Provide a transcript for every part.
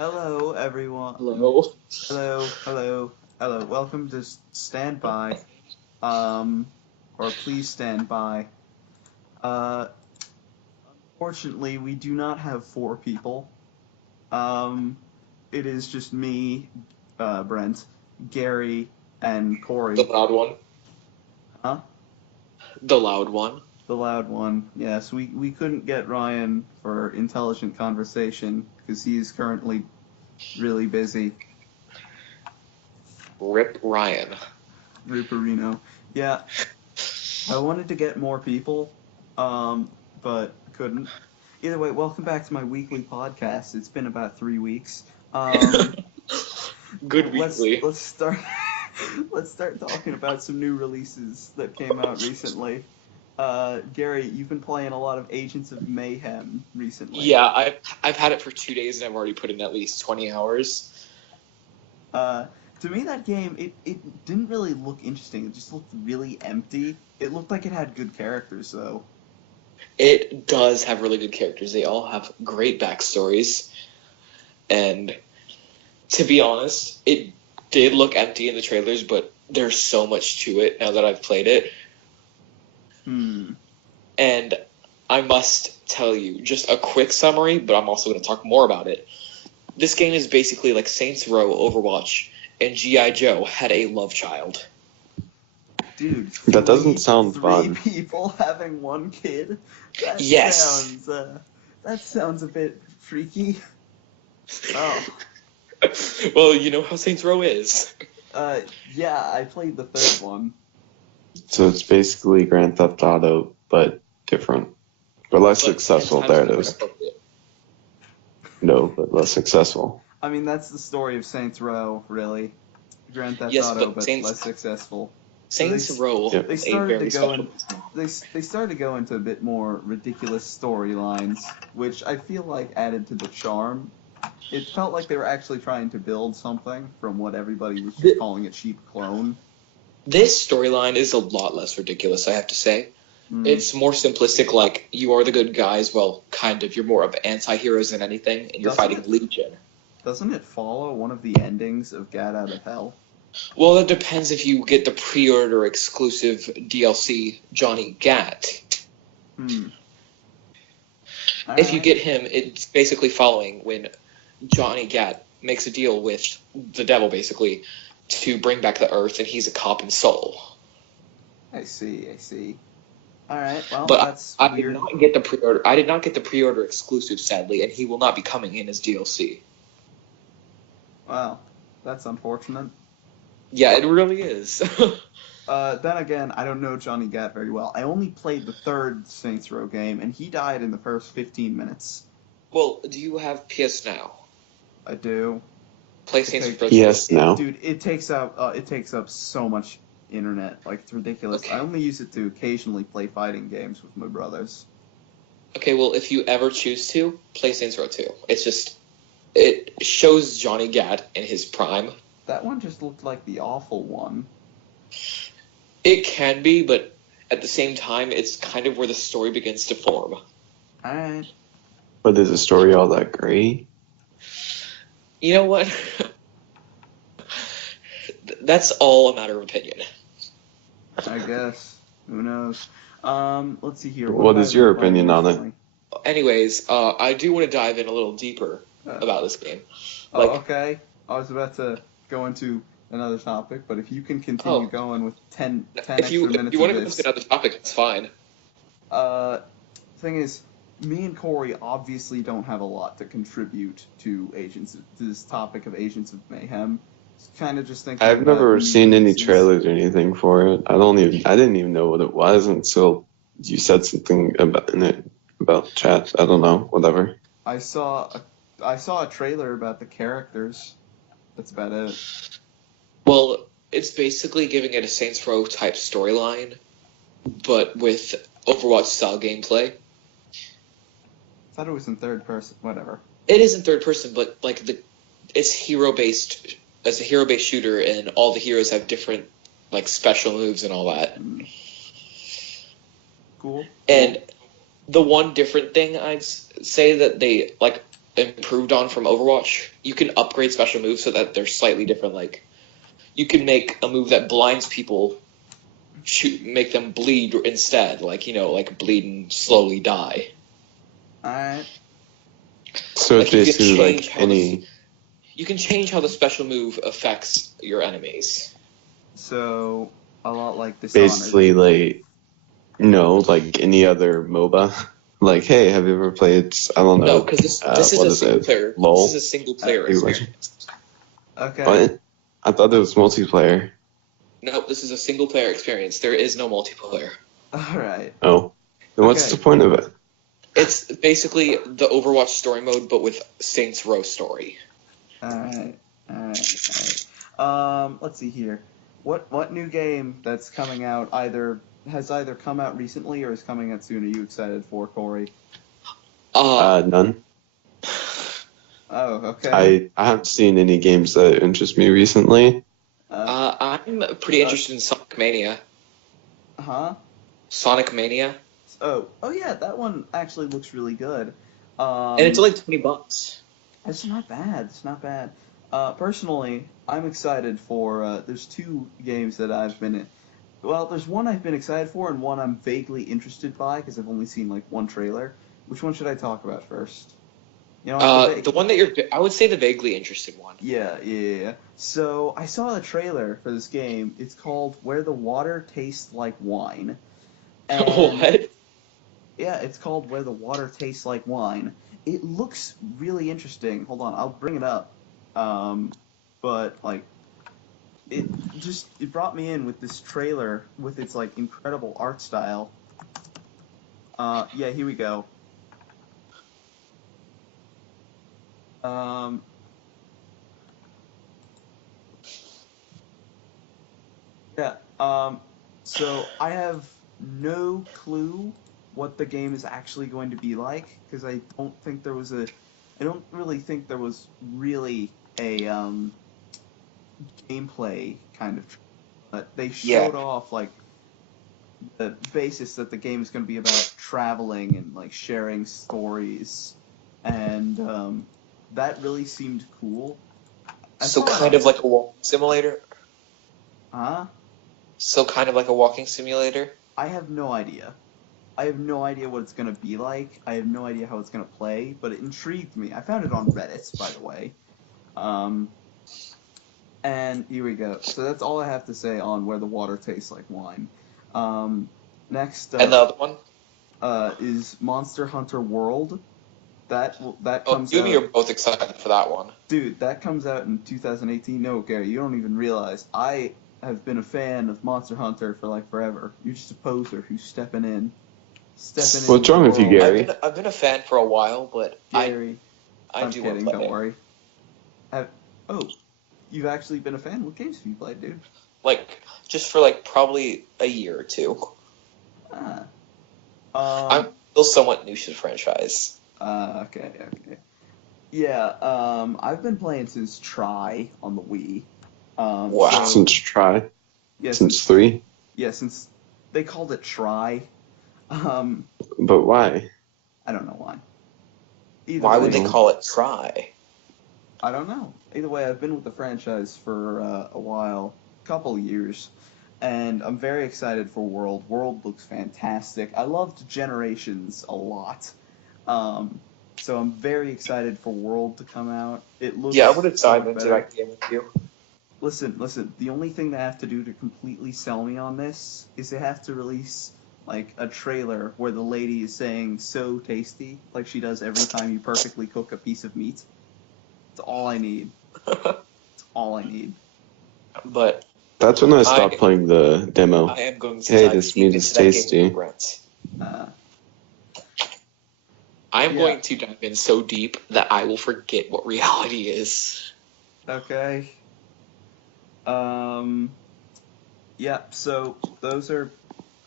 Hello, everyone. Hello. Hello. Welcome to Stand By, or Please Stand By. Unfortunately, we do not have 4 people. It is just me, Brent, Gary, and Corey. The loud one. Huh? The loud one. The loud one. Yes, we couldn't get Ryan for intelligent conversation because he is currently really busy. Rip Ryan. Ripperino. Yeah. I wanted to get more people, but couldn't. Either way, welcome back to my weekly podcast. It's been about 3 weeks. Good weekly. Let's start. Let's start talking about some new releases that came out recently. Gary, you've been playing a lot of Agents of Mayhem recently. Yeah, I've had it for 2 days and I've already put in at least 20 hours. To me, that game, it didn't really look interesting. It just looked really empty. It looked like it had good characters, though. It does have really good characters. They all have great backstories. And to be honest, it did look empty in the trailers, but there's so much to it now that I've played it. And I must tell you, just a quick summary, but I'm also going to talk more about it. This game is basically like Saints Row, Overwatch, and G.I. Joe had a love child. Dude, that doesn't sound fun. fun. 3 people having 1 kid? Yes. That sounds a bit freaky. Oh. Well, you know how Saints Row is. Yeah, I played the 3rd one. So it's basically Grand Theft Auto, but different. But less successful, there it is. No, but less successful. I mean, that's the story of Saints Row, really. Grand Theft Yes, Auto, but less successful. Saints Row They is a started very to go special. they started to go into a bit more ridiculous storylines, which I feel like added to the charm. It felt like they were actually trying to build something from what everybody was just calling a cheap clone. This storyline is a lot less ridiculous, I have to say. It's more simplistic, like, you are the good guys, well, kind of, you're more of anti-heroes than anything, and you're fighting Legion. Doesn't it follow one of the endings of Gat Out of Hell? Well, it depends if you get the pre-order exclusive DLC Johnny Gat. If you get him, it's basically following when Johnny Gat makes a deal with the devil, basically, to bring back the Earth, and he's a cop in Soul. I see. Alright, well, but that's I weird. did not get the pre-order. I did not get the pre-order exclusive, sadly, and he will not be coming in as DLC. Wow, that's unfortunate. Yeah, it really is. Then again, I don't know Johnny Gat very well. I only played the 3rd Saints Row game, and he died in the first 15 minutes. Well, do you have PS Now? I do. PlayStation PS Now. Dude, it takes up so much internet. Like, it's ridiculous. Okay. I only use it to occasionally play fighting games with my brothers. Okay, well, if you ever choose to, play Saints Row 2. It's just... It shows Johnny Gat in his prime. That one just looked like the awful one. It can be, but at the same time, it's kind of where the story begins to form. Alright. But is the story all that great? You know what? That's all a matter of opinion. I guess. Who knows? Let's see here. What is your opinion on it? Anyways, I do want to dive in a little deeper about this game. Okay. I was about to go into another topic, but if you can continue going with 10 extra minutes if you want to go this. to another topic, it's fine. Thing is, me and Corey obviously don't have a lot to contribute to this topic of Agents of Mayhem. Kind of just thinking. I've never seen any trailers or anything for it. I didn't even know what it was until you said something about chat. I don't know, whatever. I saw a trailer about the characters. That's about it. Well, it's basically giving it a Saints Row type storyline, but with Overwatch style gameplay. I thought it was in 3rd person. Whatever. It is in 3rd person, but like it's hero based. As a hero based shooter, and all the heroes have different like special moves and all that. Cool. And the one different thing I'd say that they like improved on from Overwatch. You can upgrade special moves so that they're slightly different. Like, you can make a move that blinds people, make them bleed instead. Like, like bleed and slowly die. Alright. So it's basically like any. You can change how the special move affects your enemies. So, a lot like Dishonored. Basically, like, like any other MOBA. Like, hey, have you ever played, I don't know. No, because this is a single player. LOL? This is a single player experience. Okay. What? I thought it was multiplayer. No, this is a single player experience. There is no multiplayer. Alright. Oh. Then what's the point of it? It's basically the Overwatch story mode, but with Saints Row story. Alright. Let's see here. What new game that's coming out has either come out recently or is coming out soon are you excited for, Corey? None. Oh, okay. I haven't seen any games that interest me recently. I'm pretty interested in Sonic Mania. Huh? Sonic Mania. Oh yeah, that one actually looks really good. And it's only $20. It's not bad. It's not bad. Personally, I'm excited for. There's two games that I've been in. Well, there's one I've been excited for, and one I'm vaguely interested by because I've only seen like one trailer. Which one should I talk about first? The one that I would say the vaguely interested one. Yeah. So I saw the trailer for this game. It's called Where the Water Tastes Like Wine. And what? Yeah, it's called Where the Water Tastes Like Wine. It looks really interesting. Hold on, I'll bring it up. But like, it brought me in with this trailer with its like incredible art style. Yeah, here we go. So I have no clue what the game is actually going to be like because I don't really think there was really a gameplay kind of. But they showed off like the basis that the game is going to be about traveling and like sharing stories, and that really seemed cool. So kind of like a walking simulator? Huh? So kind of like a walking simulator? I have no idea. I have no idea what it's going to be like. I have no idea how it's going to play, but it intrigued me. I found it on Reddit, by the way. And here we go. So that's all I have to say on Where the Water Tastes Like Wine. Next up, and the other one? Is Monster Hunter World. That comes you out. and me are both excited for that one. Dude, that comes out in 2018. No, Gary, you don't even realize. I have been a fan of Monster Hunter for like forever. You're just a poser who's stepping in. What's wrong with you, Gary? I've been a fan for a while, but Gary, I'm kidding. Don't worry. You've actually been a fan? What games have you played, dude? Like, just for like probably a year or two. I'm still somewhat new to the franchise. Okay. Yeah, I've been playing since Try on the Wii. Wow. Since Try? Yeah, since 3? Yeah, since they called it Try. But why? I don't know why. Why would they call it Try? I don't know. Either way, I've been with the franchise for a while, couple years, and I'm very excited for World. World looks fantastic. I loved Generations a lot. So I'm very excited for World to come out. It looks I would have so dived into better. that game with you. Listen. The only thing they have to do to completely sell me on this is they have to release like a trailer where the lady is saying "so tasty" like she does every time you perfectly cook a piece of meat. That's all I need. That's all I need. But that's when I stopped playing the demo. I am going to dive this meat is tasty. I'm going to dive in so deep that I will forget what reality is. Okay. Yeah, so those are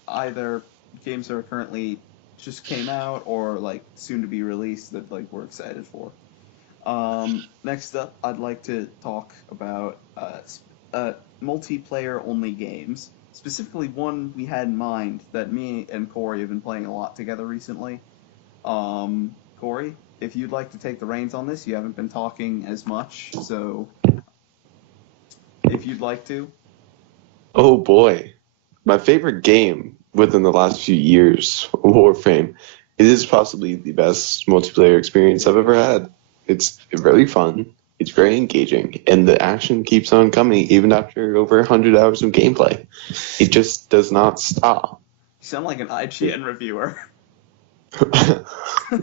either games that are currently just came out or like soon to be released that like we're excited for. Next up, I'd like to talk about multiplayer only games. Specifically one we had in mind that me and Corey have been playing a lot together recently. Corey, if you'd like to take the reins on this, you haven't been talking as much, so if you'd like to. Oh boy. My favorite game within the last few years, Warframe. It is possibly the best multiplayer experience I've ever had. It's very fun, it's very engaging, and the action keeps on coming even after over 100 hours of gameplay. It just does not stop. You sound like an IGN reviewer.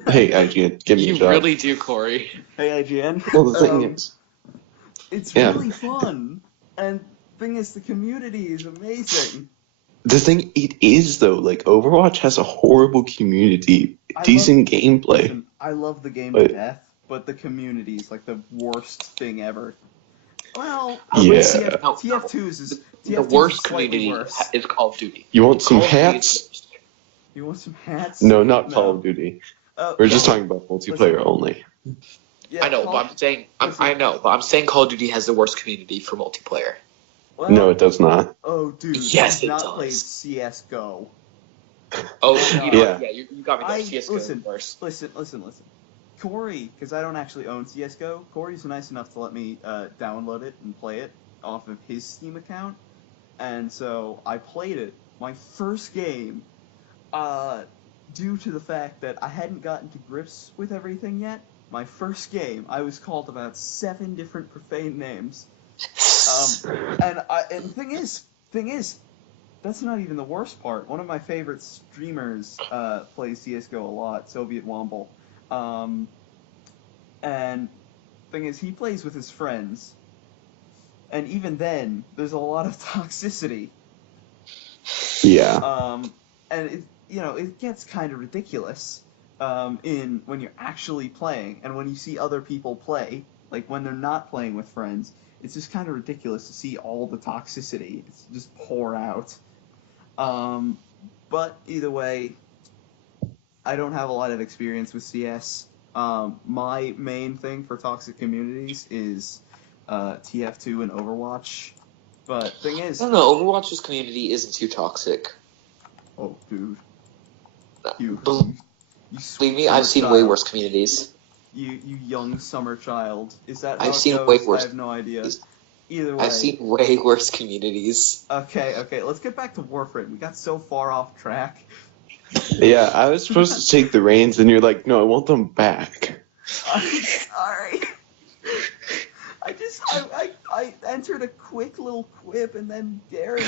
Hey, IGN, give me a You shot. really do, Corey. Hey, IGN. Well, the thing is, It's Yeah. really fun, and thing is, the community is amazing. it is though, like Overwatch has a horrible community, decent gameplay. Listen, I love the game But- to death, but the community is like the worst thing ever. Well, Yeah. TF2's is The worst community is Call of Duty. You want some Call of Duty is hats? the worst. You want some hats? No, not Call of Duty. We're just talking about multiplayer Listen. only. Yeah, I know, but I'm saying Call of Duty has the worst community for multiplayer. well, No, it does not. Oh, dude. Yes, you've it not does. played CS:GO. Oh, Yeah. you got me there. CS:GO is listen, worse. listen. Corey, because I don't actually own CS:GO, Corey's nice enough to let me download it and play it off of his Steam account, and so I played it. My first game, due to the fact that I hadn't gotten to grips with everything yet, my first game, I was called about 7 different profane names. And thing is, that's not even the worst part. One of my favorite streamers plays CS:GO a lot, Soviet Womble. And thing is, he plays with his friends, and even then, there's a lot of toxicity. Yeah. And it gets kind of ridiculous when you're actually playing, and when you see other people play, like when they're not playing with friends, it's just kind of ridiculous to see all the toxicity. It's just pour out. But either way, I don't have a lot of experience with CS. My main thing for toxic communities is TF2 and Overwatch. But thing is, No, Overwatch's community isn't too toxic. oh dude, Believe sweet me, I've summer seen child. way worse communities. You young summer child. Is that how I've it seen goes? way worse I have no idea. Either way. I've seen way worse communities. Okay, let's get back to Warframe. We got so far off track. Yeah, I was supposed to take the reins, and you're like, no, I want them back. I'm sorry. I entered a quick little quip, and then Gary,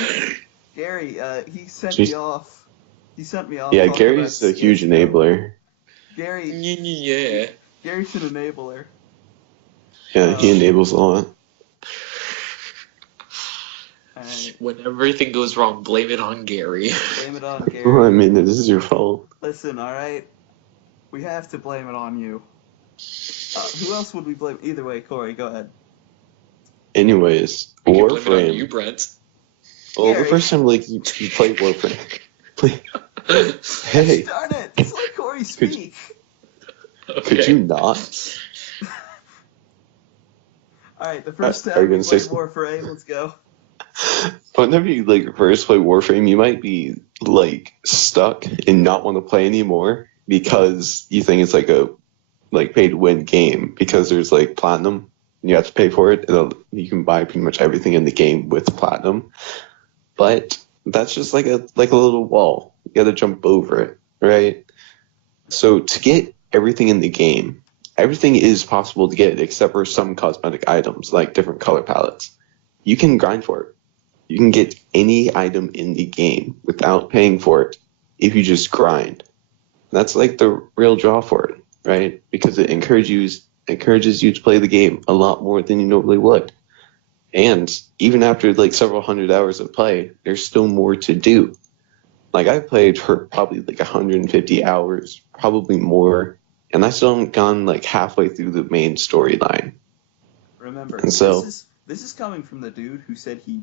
he sent me off. He sent me off. Yeah, talking Gary's about a huge CS:GO. enabler. Yeah. Gary's an enabler. Yeah, he enables a lot. And When everything goes wrong, blame it on Gary. blame it on Gary. Well, I mean, this is your fault. Listen, alright? We have to blame it on you. Who else would we blame? Either way, Corey, go ahead. Anyways, We can blame it on you, Warframe. Brent. Well, the Gary. first time, like, you played Warframe. Hey, Darn it! Just let Corey speak. could you not? Alright, the first Are you time we gonna say played Warframe, let's go. Whenever you, like, first play Warframe, you might be, like, stuck and not want to play anymore because you think it's, like, a, like, pay-to-win game because there's, like, platinum. And you have to pay for it. You can buy pretty much everything in the game with platinum. But that's just like a little wall. You got to jump over it, right? So to get everything in the game, everything is possible to get except for some cosmetic items like different color palettes. You can grind for it. You can get any item in the game without paying for it if you just grind. That's like the real draw for it, right? Because it encourages you to play the game a lot more than you normally would. And even after like several hundred hours of play, there's still more to do. Like I played for probably like 150 hours, probably more, and I still haven't gone like halfway through the main storyline. Remember, And so- this is coming from the dude who said he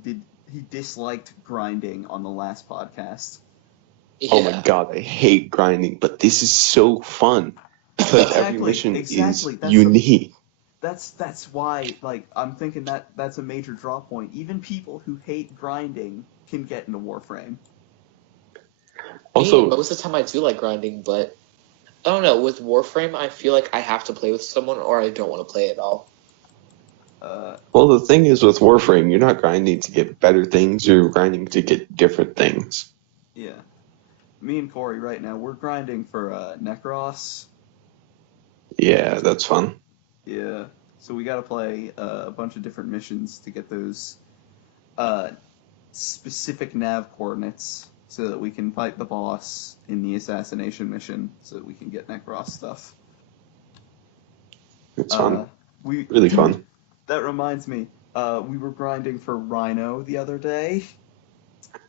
disliked grinding on the last podcast. Yeah. Oh my god, I hate grinding, but this is so fun because every mission Exactly. is unique. That's why, like, I'm thinking that's a major draw point. Even people who hate grinding can get into Warframe. Also, most of the time I do like grinding, but I don't know. With Warframe, I feel like I have to play with someone, or I don't want to play at all. Well, the thing is with Warframe, you're not grinding to get better things, you're grinding to get different things. Yeah. Me and Corey right now, we're grinding for Necros. Yeah, that's fun. Yeah. So we gotta play a bunch of different missions to get those specific nav coordinates so that we can fight the boss in the assassination mission so that we can get Necros stuff. It's fun. Really Really fun. That reminds me, we were grinding for Rhino the other day.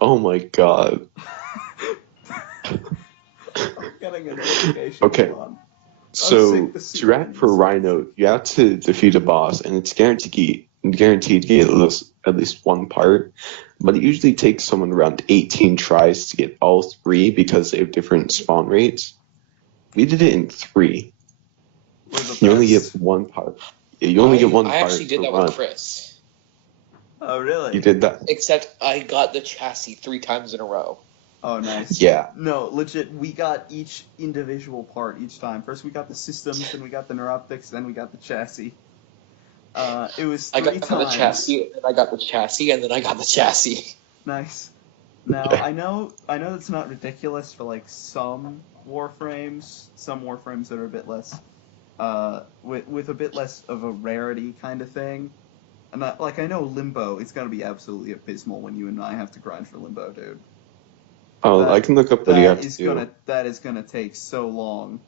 Oh my god. I'm getting a notification. Okay. Hold on. So, to rank for Rhino, you have to defeat a boss, and it's guaranteed to get at least one part, but it usually takes someone around 18 tries to get all 3 because they have different spawn rates. We did it in 3. You only get one part. You only get one part. I actually did that with Chris. Oh, really? You did that? Except I got the chassis 3 times in a row. Oh, nice. Yeah. No, legit, we got each individual part each time. First we got the systems, then we got the neuroptics, then we got the chassis. It was 3 times. I got the chassis, and I got the chassis, and then I got the chassis. Nice. Now, I know it's not ridiculous for, like, some Warframes that are a bit less, with a bit less of a rarity kind of thing. And, I know Limbo is gonna be absolutely abysmal when you and I have to grind for Limbo, dude. Oh, I can look up what you have to do. That is gonna take so long.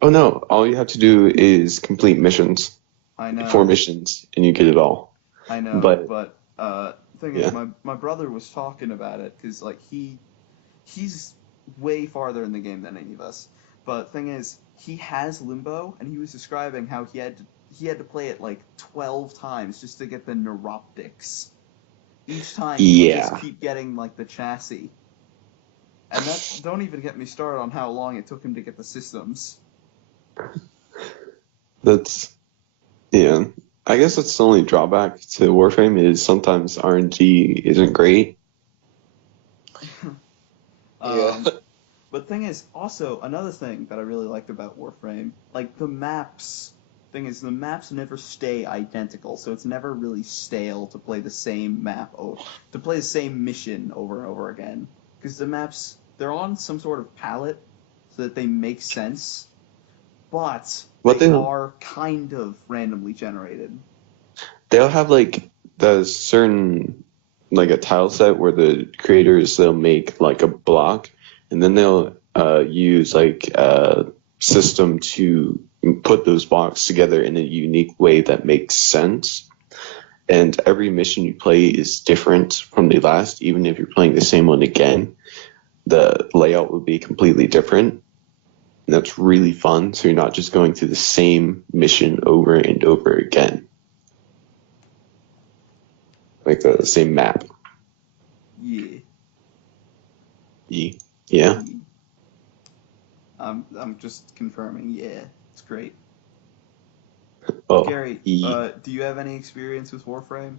Oh no, all you have to do is complete missions. I know. 4 missions, and you get it all. I know, but thing is, my brother was talking about it, because, like, he's way farther in the game than any of us. But thing is, he has Limbo, and he was describing how he had to play it, like, 12 times just to get the neuroptics. Each time he would just keep getting, like, the chassis. And that, don't even get me started on how long it took him to get the systems. Yeah. I guess that's the only drawback to Warframe is sometimes RNG isn't great. Yeah. But thing is, also, another thing that I really liked about Warframe, like, the maps never stay identical, so it's never really stale to play the same to play the same mission over and over again. Because the maps, they're on some sort of palette so that they make sense, but they are kind of randomly generated. They'll have, like, the certain, like, a tile set where the creators, they'll make, like, a block, and then they'll use, like, a system to put those blocks together in a unique way that makes sense. And every mission you play is different from the last, even if you're playing the same one again. The layout will be completely different. And that's really fun, so you're not just going through the same mission over and over again. Like the same map. Yeah. Yeah. I'm just confirming, yeah. It's great. Oh, Gary, do you have any experience with Warframe?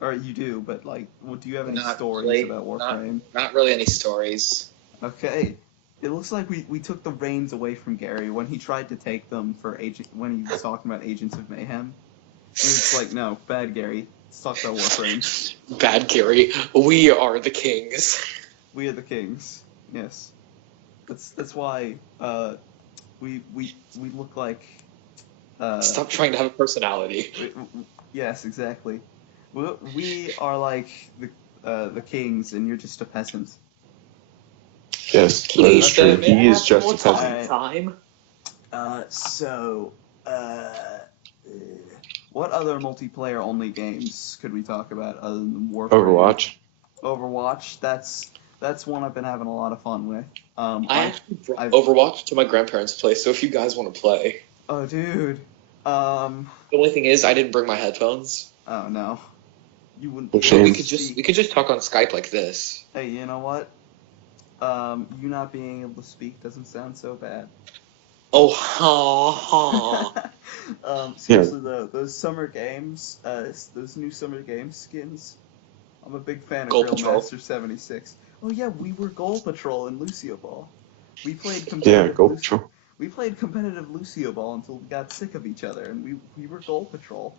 Or you do, but, like, do you have any stories about Warframe? Not really any stories. Okay. It looks like we took the reins away from Gary when he tried to take them when he was talking about Agents of Mayhem. He was like, no, bad Gary. Let's talk about Warframe. Bad Gary. We are the kings. We are the kings. Yes. That's why we look like Stop trying to have a personality. Yes, exactly. We are like the kings, and you're just a peasant. Yes, that is true. He is just a peasant. What other multiplayer-only games could we talk about other than Warframe? Overwatch. That's one I've been having a lot of fun with. I actually brought Overwatch to my grandparents' place, so if you guys want to play. Oh, dude. The only thing is, I didn't bring my headphones. Oh no. You wouldn't. We could just talk on Skype like this. Hey, you know what? You not being able to speak doesn't sound so bad. Oh, ha ha. Seriously though, those summer games, those new summer game skins, I'm a big fan of Grillmaster 76. Oh yeah, we were Goal Patrol in Lucio Ball. We played Yeah, competitive. Goal Patrol. We played competitive Lucio Ball until we got sick of each other, and we were Goal Patrol.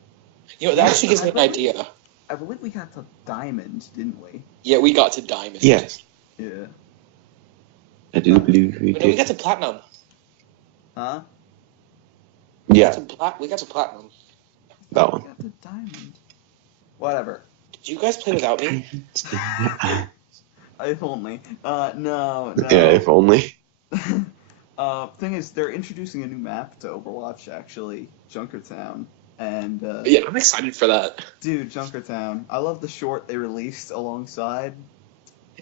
You know, that actually gives me an idea. I believe we got to Diamond, didn't we? Yeah, we got to Diamond. Yes. Yeah. I do believe we But no, we got did. to Platinum. Huh? Yeah, We got to Platinum. that We one. got to Diamond. Whatever. Did you guys play without me? If only. No. Yeah, if only. Thing is, they're introducing a new map to Overwatch, actually, Junkertown. And, Yeah, I'm excited for that. dude, Junkertown. I love the short they released alongside.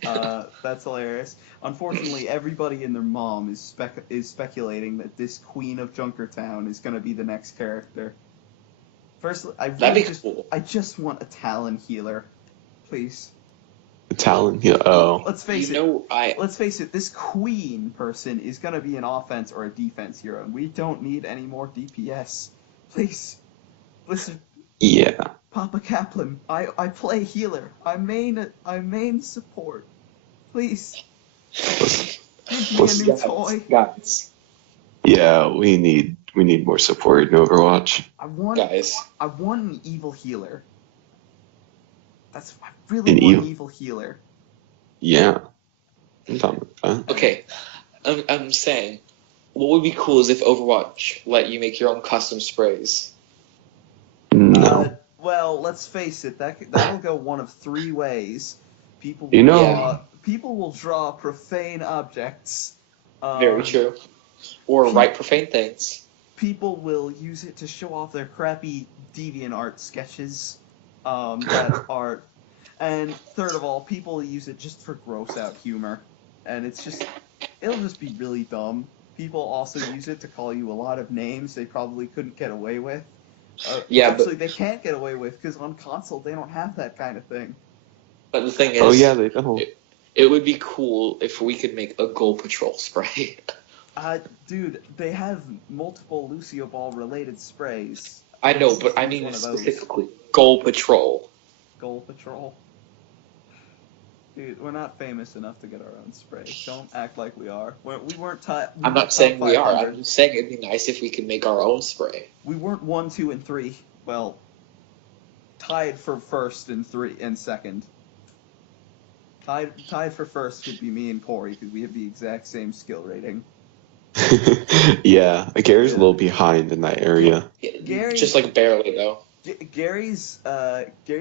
That's hilarious. Unfortunately, everybody and their mom is speculating that this Queen of Junkertown is going to be the next character. First, That'd be cool. I just want a Talon healer, please. The talent. Yeah. Oh. Let's face You it. know, Let's face it. This Queen person is going to be an offense or a defense hero, and we don't need any more DPS. Please, listen. Yeah. Papa Kaplan, I play healer. I main support. Please. Give me a new toy. Guys. Yeah, we need more support in Overwatch. I want an evil healer. I really want an evil healer. Yeah. I'm done with that. Okay, I'm saying, what would be cool is if Overwatch let you make your own custom sprays. No. Well, let's face it. That'll go one of three ways. People will draw profane objects. Very true. Or write profane things. People will use it to show off their crappy DeviantArt sketches. That are, and third of all, people use it just for gross out humor, and it'll just be really dumb. People also use it to call you a lot of names they probably couldn't get away with. They can't get away with because on console they don't have that kind of thing. But the thing is, oh yeah, they don't. It would be cool if we could make a Goal Patrol spray. Dude, they have multiple Lucio Ball related sprays. I know, but I mean specifically Goal Patrol. Goal Patrol. Dude, we're not famous enough to get our own spray. Don't act like we are. We weren't. I'm not saying we are. I'm just saying it'd be nice if we could make our own spray. We weren't 1, 2, and 3. Well, tied for first and second. Tied for first would be me and Corey because we have the exact same skill rating. Yeah, Gary's a little behind in that area. Gary, just like barely though. Gary's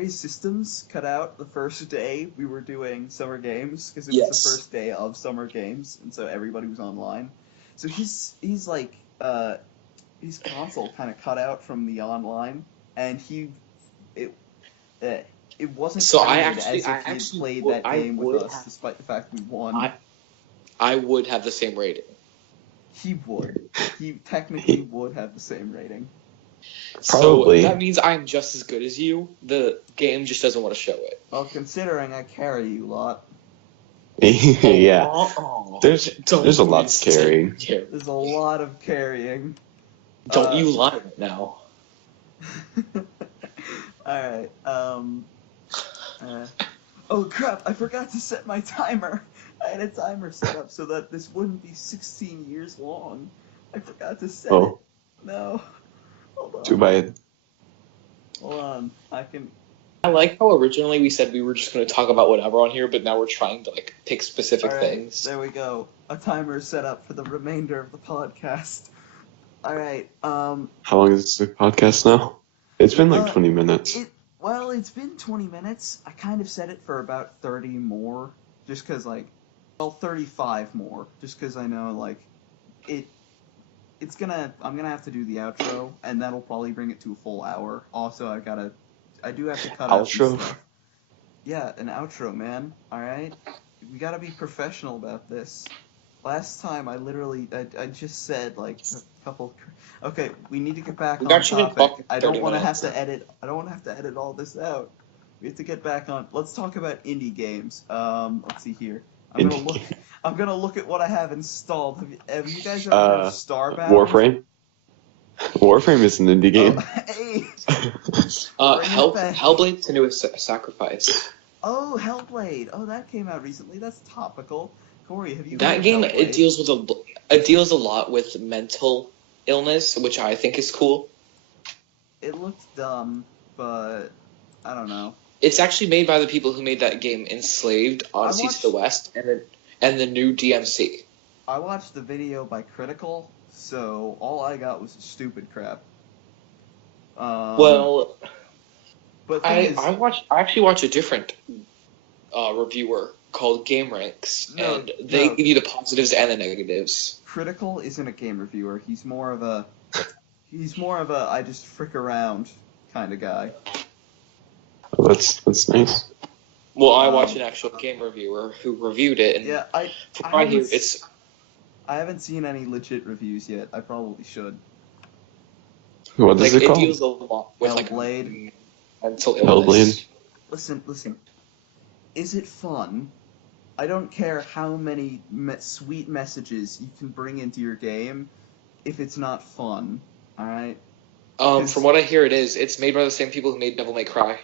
systems cut out the first day we were doing summer games because it was the first day of summer games, and so everybody was online. So he's like his console kind of cut out from the online, and it wasn't so as if he played that game with us, despite the fact we won. I would have the same rating. He would. He technically would have the same rating. Probably. So that means I'm just as good as you. The game just doesn't want to show it. Well, considering I carry you a lot. Yeah. There's a lot of carrying. There's a lot of carrying. Don't you lie right now. Alright, oh crap, I forgot to set my timer. I had a timer set up so that this wouldn't be 16 years long. I forgot to set it. No. Hold on. Too bad. Hold on. I like how originally we said we were just going to talk about whatever on here, but now we're trying to pick specific things. There we go. A timer is set up for the remainder of the podcast. Alright, How long is the podcast now? It's been 20 minutes. It's been 20 minutes. I kind of set it for about 30 more, just because, 35 more, just because I know, I'm gonna have to do the outro, and that'll probably bring it to a full hour. Also, I do have to cut out some stuff. Yeah, an outro, man. Alright? We gotta be professional about this. Last time, I just said, a couple... Okay, we need to get back on topic. I don't want to have to edit all this out. We have to get back on... Let's talk about indie games. Let's see here. I'm gonna look at what I have installed. Have you guys ever heard of Starbound? Warframe? Warframe is an indie game. Hey! Hellblade Senua's Sacrifice. Oh, Hellblade. Oh, that came out recently. That's topical. Corey, have you That heard game, Hellblade? it deals a lot with mental illness, which I think is cool. It looks dumb, but I don't know. It's actually made by the people who made that game Enslaved, Odyssey to the West, and the new DMC. I watched the video by Critical, so all I got was stupid crap. Well, but I actually watched a different reviewer called Game Ranks, and they give you the positives and the negatives. Critical isn't a game reviewer. He's more of a I just frick around kind of guy. Oh, that's nice. Well, I watched an actual game reviewer who reviewed it, and yeah, I haven't seen any legit reviews yet. I probably should. What is it called? It deals a lot with Hellblade. Mental illness. Listen. Is it fun? I don't care how many sweet messages you can bring into your game if it's not fun. All right. From what I hear, it's made by the same people who made Devil May Cry.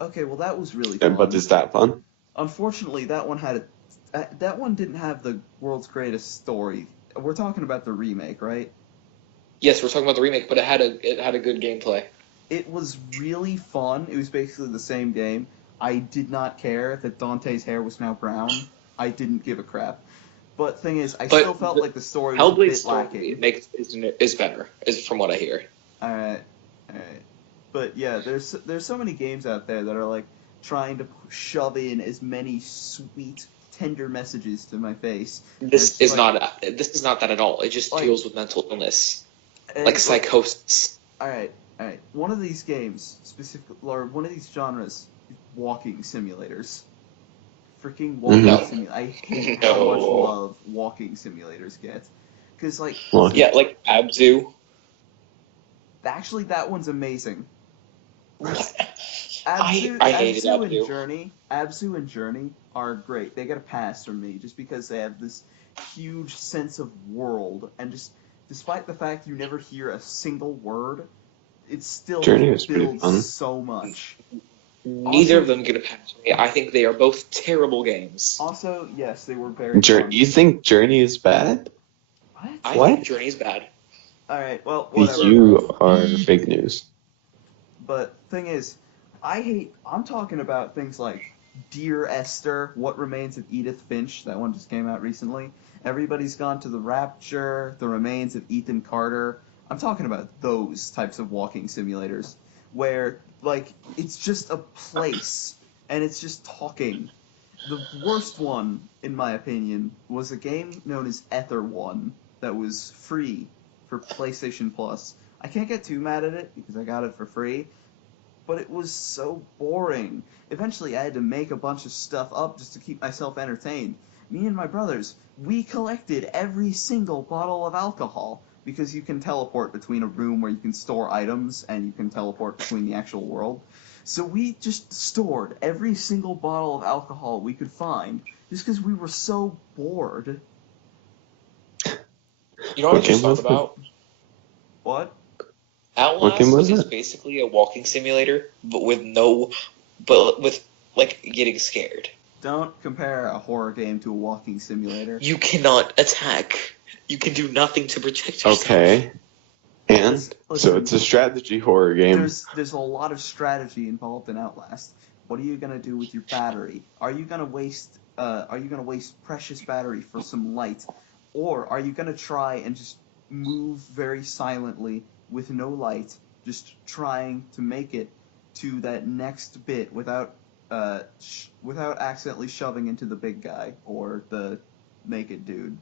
Okay, well that was really fun. But is that fun? Unfortunately, that one didn't have the world's greatest story. We're talking about the remake, right? Yes, we're talking about the remake, but it had a good gameplay. It was really fun. It was basically the same game. I did not care that Dante's hair was now brown. I didn't give a crap. But thing is, I still felt like the story was a bit lacking. Hellblade is better, from what I hear. All right. But yeah, there's so many games out there that are like trying to shove in as many sweet, tender messages to my face. This is not that at all. It just deals with mental illness, like psychosis. All right. One of these games, or one of these genres, walking simulators. Freaking walking simulators. I hate how much love walking simulators get. Because, like... Yeah, like Abzu. Actually, that one's amazing. I hated Abzu. Abzu and Journey are great. They get a pass from me just because they have this huge sense of world. And just, despite the fact you never hear a single word, it still builds so much. Neither of them get a pass from me. I think they are both terrible games. Also, yes, they were very fun. You think Journey is bad? What? I think Journey is bad. Alright, well, whatever. You are fake news. But, thing is, I'm talking about things like Dear Esther, What Remains of Edith Finch, that one just came out recently. Everybody's Gone to the Rapture, The Remains of Ethan Carter. I'm talking about those types of walking simulators, where, like, it's just a place, and it's just talking. The worst one, in my opinion, was a game known as Ether 1 that was free for PlayStation Plus. I can't get too mad at it, because I got it for free, but it was so boring. Eventually, I had to make a bunch of stuff up just to keep myself entertained. Me and my brothers, we collected every single bottle of alcohol, because you can teleport between a room where you can store items, and you can teleport between the actual world. So we just stored every single bottle of alcohol we could find, just because we were so bored. You know what I just thought about? What? Outlast is basically a walking simulator, but with getting scared. Don't compare a horror game to a walking simulator. You cannot attack. You can do nothing to protect yourself. Okay. And so it's a strategy horror game. There's a lot of strategy involved in Outlast. What are you gonna do with your battery? Are you gonna waste precious battery for some light, or are you gonna try and just move very silently with no light, just trying to make it to that next bit without accidentally shoving into the big guy or the naked dude?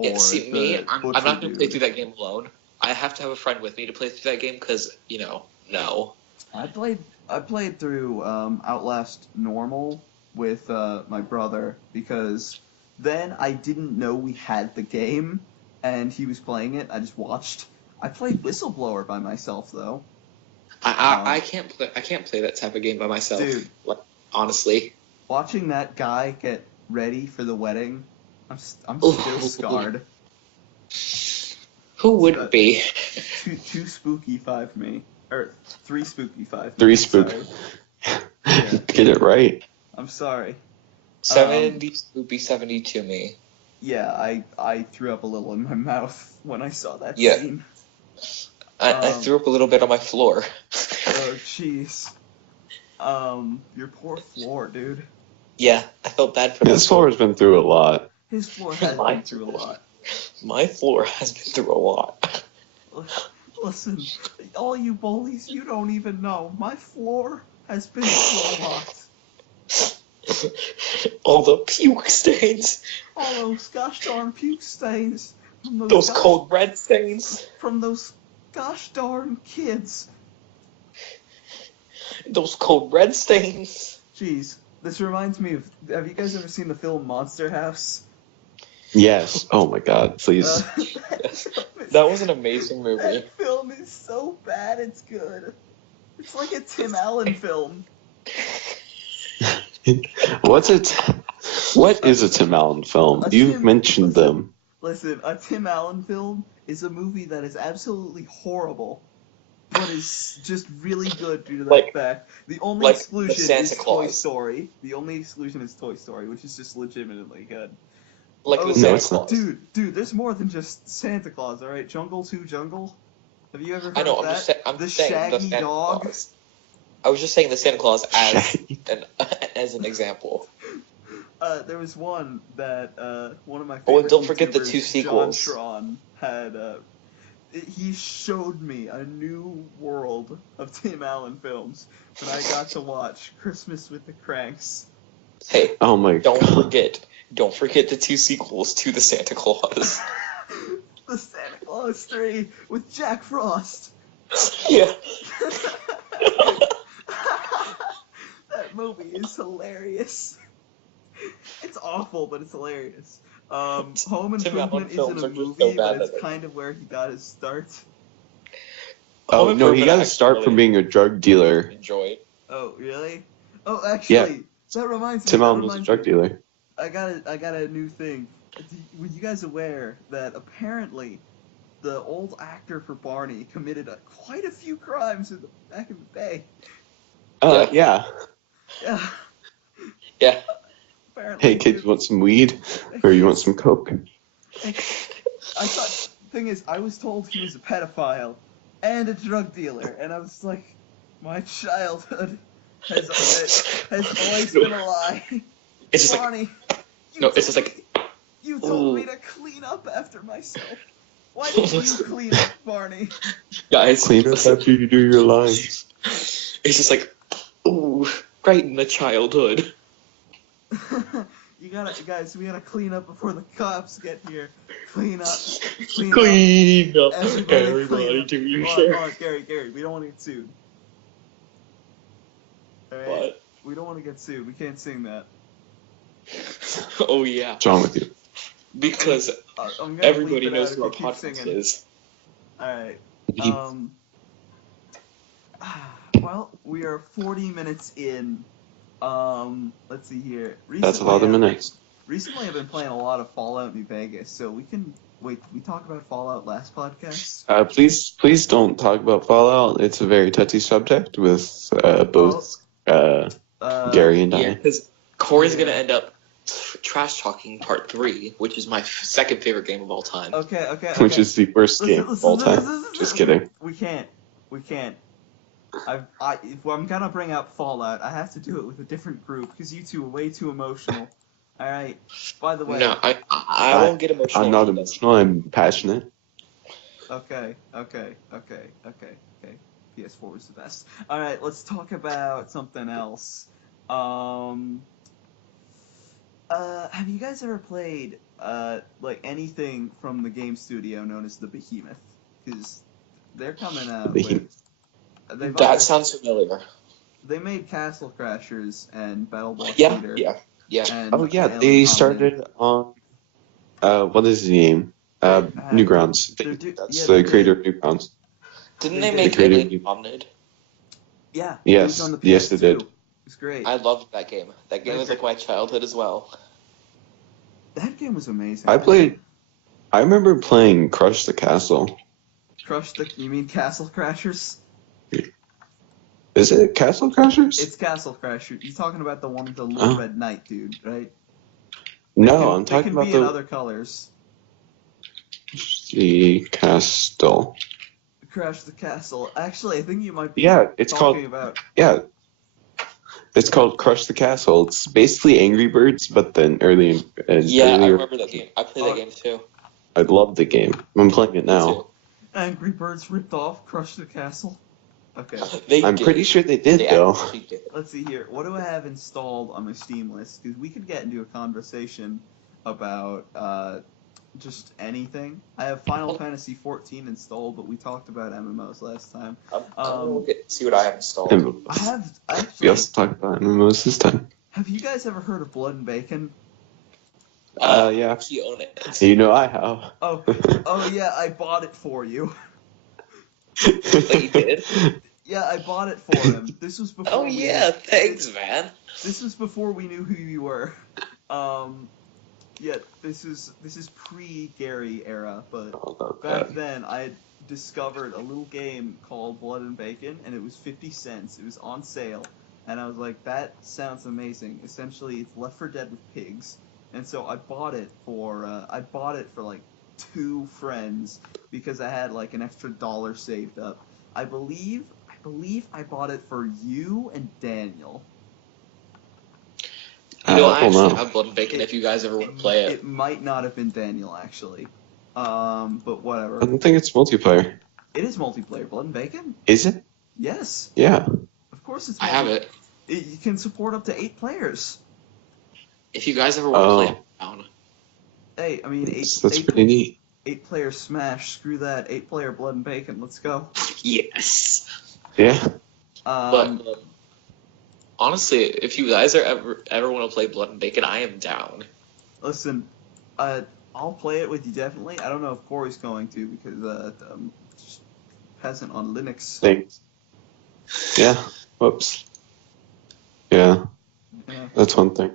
I'm not going to play through that game alone. I have to have a friend with me to play through that game because, no. I played through Outlast Normal with my brother because then I didn't know we had the game and he was playing it. I just watched. I played Whistleblower by myself though. I can't play that type of game by myself. Dude, honestly, watching that guy get ready for the wedding. I'm still scarred. Who wouldn't be? Two spooky 5 me. Or 3 spooky 5 me. 3 spook. Yeah. Get it right. I'm sorry. 70 would be 70 to me. Yeah, I threw up a little in my mouth when I saw that Yeah. scene. I threw up a little bit on my floor. Oh, jeez. Your poor floor, dude. Yeah, I felt bad for His floor has been through a lot. His floor has been through a lot. My floor has been through a lot. Listen, all you bullies, you don't even know. My floor has been through a lot. All the puke stains. All those gosh darn puke stains. From Those cold red stains. From those gosh darn kids. Those cold red stains. Jeez, this reminds me of... Have you guys ever seen the film Monster House? Yes. Oh my God, please. That was an amazing movie. That film is so bad, it's good. It's like a Tim Allen film. What is a Tim Allen film? You've mentioned them. Listen, a Tim Allen film is a movie that is absolutely horrible, but is just really good due to the fact. The only exclusion is Toy Story. The only exclusion is Toy Story, which is just legitimately good. Like the Santa Claus. Dude, there's more than just Santa Claus, alright? Jungle 2 Jungle? Have you ever heard I know, of that? I'm the just saying Shaggy the Santa Dog? Claus. I was just saying the Santa Claus as an example. There was one that one of my favorite Oh, and don't forget the YouTubers, 2 sequels. John Tron, had he showed me a new world of Tim Allen films when I got to watch Christmas with the Cranks. Hey, oh my don't God. Don't forget the 2 sequels to the Santa Claus. The Santa Claus 3 with Jack Frost. Yeah. That movie is hilarious. It's awful, but it's hilarious. Home Improvement isn't a movie, but it's kind of where he got his start. Oh, no, he got his start from being a drug dealer. Enjoy. Oh, really? Oh, actually, that reminds me. Tim Allen was a drug dealer. I got a new thing. Were you guys aware that apparently the old actor for Barney committed quite a few crimes back in the day? Yeah. Yeah. Yeah. Apparently. Hey, kids, you want some weed? Or you want some coke? I thought, the thing is, I was told he was a pedophile and a drug dealer, and I was like, my childhood has always been a lie. It's just Barney, you told me to clean up after myself. Why didn't you clean up, Barney? Guys, clean up after you do your lines. It's just like, ooh, right in the childhood. We gotta clean up before the cops get here. Clean up. Clean up. Everybody do your share. Hold on, Gary, we don't want to get sued. Alright? What? We don't want to get sued. We can't sing that. Oh, yeah. What's wrong with you? Because everybody knows who our podcast is. Alright. Well, we are 40 minutes in. Let's see here. That's a lot of minutes. Recently, I've been playing a lot of Fallout New Vegas, so we can... Wait, did we talk about Fallout last podcast? Please don't talk about Fallout. It's a very touchy subject with both Gary and I. Yeah, because Corey's going to end up trash talking part 3, which is my second favorite game of all time. Okay. Which is the worst game of all time. Just kidding. We can't. If I'm gonna bring up Fallout, I have to do it with a different group because you two are way too emotional. All right. By the way. No, I won't get emotional. I'm not emotional. I'm passionate. Okay. PS4 is the best. All right. Let's talk about something else. Have you guys ever played like anything from the game studio known as the Behemoth? Because they're coming out with... That sounds familiar. They made Castle Crashers and Battle Block Leader. Yeah. They started on what is the name? Newgrounds. That's the creator of Newgrounds. Didn't they make Alien Omnid? Yeah. Yes. Yes, they did. It's great. I loved that game. That game was like my childhood as well. That game was amazing. I remember playing Crush the Castle. You mean Castle Crashers? Is it Castle Crashers? It's Castle Crashers. You're talking about the one with the Little Red Knight, dude, right? No, I'm They talking can about be in the other colors. castle. Crash the Castle. Actually, I think you might be Yeah, it's talking called. about. Yeah, it's called Crush the Castle. It's basically Angry Birds, but then earlier. Yeah, I remember that game. I played Oh. that game too. I love the game. I'm playing it Me now. too. Angry Birds ripped off Crush the Castle. Okay, I'm pretty sure they did, They though. actually did. let's see here. What do I have installed on my Steam list? Because we could get into a conversation about just anything. I have Final Fantasy 14 installed, but we talked about MMOs last time. I'm gonna look at see what I have installed. And I have we actually. also talked about MMOs this time. Have you guys ever heard of Blood and Bacon? Yeah. Actually own it. You know I have. Oh yeah, I bought it for you. But you did? Yeah, I bought it for him. This was before. Oh yeah, thanks, man. This was before we knew who you were. Yeah, this is pre-Gary era, but back then I had discovered a little game called Blood and Bacon, and it was 50 cents. It was on sale, and I was like, that sounds amazing. Essentially, it's Left 4 Dead with pigs, and so I bought it for like 2 friends because I had like an extra $1 saved up. I believe I bought it for you and Daniel. No, I don't actually know. have Blood and Bacon if you guys ever want to play it. It might not have been Daniel, actually. But whatever. I don't think it's multiplayer. It is multiplayer. Blood and Bacon? Is it? Yes. Yeah. Of course it's I have it. You can support up to 8 players. If you guys ever want to play it, I'm down. Hey, I mean, That's pretty neat. 8-player Smash. Screw that. 8-player Blood and Bacon. Let's go. Yes. Yeah. But honestly, if you guys are ever want to play Blood and Bacon, I am down. Listen, I'll play it with you definitely. I don't know if Corey's going to because just peasant on Linux. Thanks. Yeah. Whoops. Yeah. That's one thing.